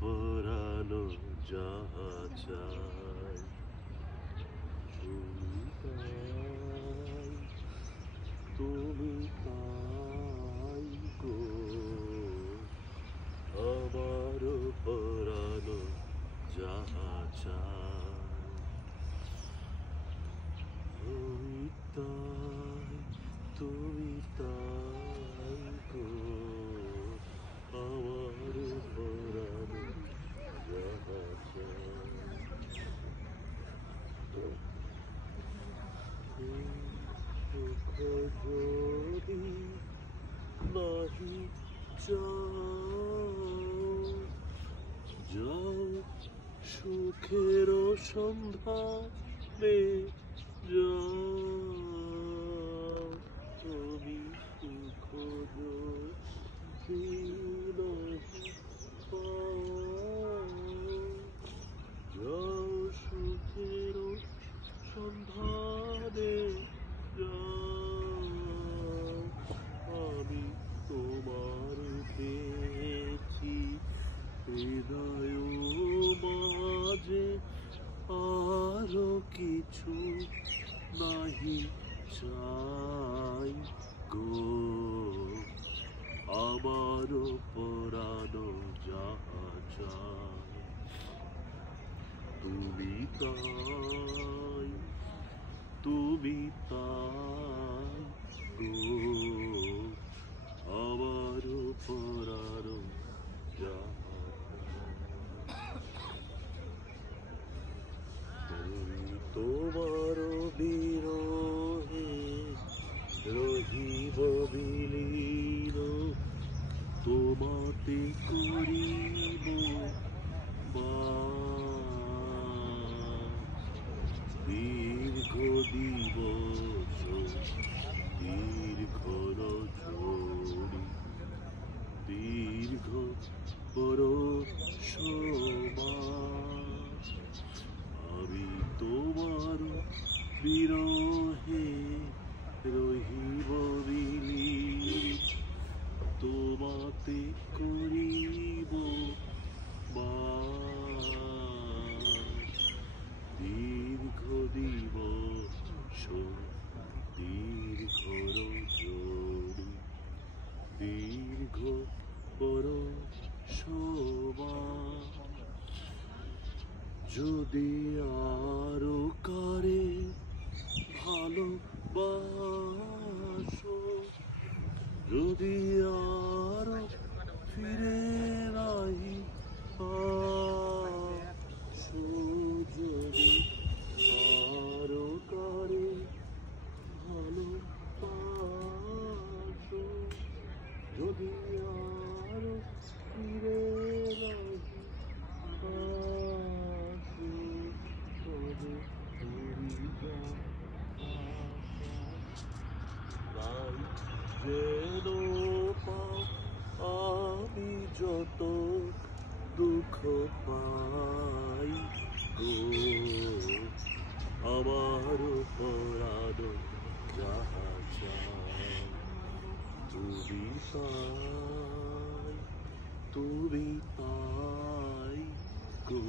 পরানো যাহা চাই তুমি তাই গো আমার পরানো যাহা চাই তুমি তাই গো আমার পরানো যাহা চাই যদি নাহি যাও সুখের সন্ধানে যাও তুমি সুখ যদি নাহি পাও যাও সুখের সন্ধানে যাও আমি তোমার পেয়েছি হৃদয় মাঝে আরো কিছু নাহি চাই গো আমার পরানো যাহা চাই তুমি তাই গো আমার পরানো যাহা তোমার বিরহে রহিব বিলীন তোমাতে করিব দীর্ঘ দিবস দীর্ঘ রজনী দীর্ঘ বরষ আমি তোমার বিরহে রহিব বিলীন তোমাতে করিব দীর্ঘ দিবস দীর্ঘ রজনী দীর্ঘ বরষ যদি আরো কারে ভালোবাসো যদি আরো ফিরে নাহি আসো যদি আরো কারে ভালোবাসো যদি আরো ফিরে নাহি আসো তবে তাই যেন পাও আমি যত দুঃখ পাই গো আমার পরানো যাহা চাই তুমি তাই গো।